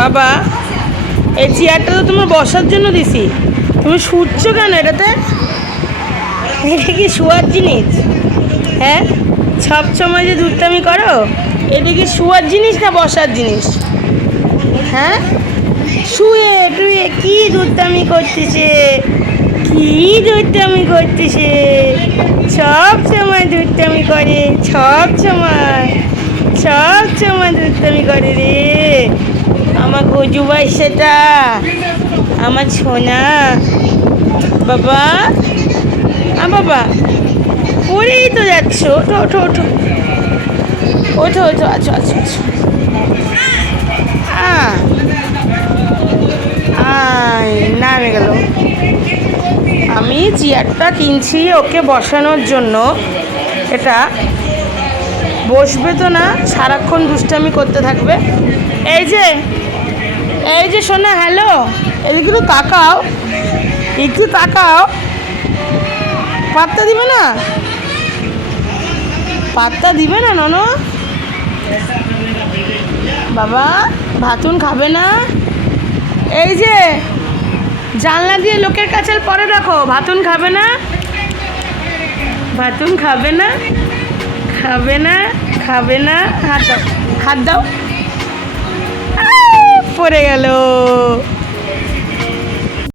বাবা, এই চেয়ারটা তো তোমার বসার জন্য দিছি, তুমি শুচ্ছো কেন এটাতে? এটা কি শোয়ার জিনিস? হ্যাঁ, সব সময় যে দুধটামি করো, এটা কি শোয়ার জিনিস না বসার জিনিস? হ্যাঁ, শুয়ে টুয়ে কি দুধটামি করতেছে, কি দুধটামি করতেছে, সব সময় দুধটামি করে, সব সময় দুধটামি করে রে আমার গজু সেটা আমার সোনা। বাবা, বাবা, পড়েই তো যাচ্ছ, ওঠো ওঠো ওঠো ওঠো ওঠো, আছো আছো আছো, নামে গেল। আমি চেয়ারটা কিনছি ওকে বসানোর জন্য, এটা বসবে তো না, সারাক্ষণ দুষ্টামি করতে থাকবে। এই যে শোনা, হ্যালো, এদিকে একটু তাকাও, একটু তাকাও, পাত্তা দিবে না, পাত্তা দিবে না ননো? বাবা, ভাতুন খাবে না? এই যে জানলা দিয়ে লোকের কাছে পরে রাখো, ভাতুন খাবে না, ভাতুন খাবে না, খাবে না, খাবে না, হাত দাও, হাত দাও, পড়ে গেল।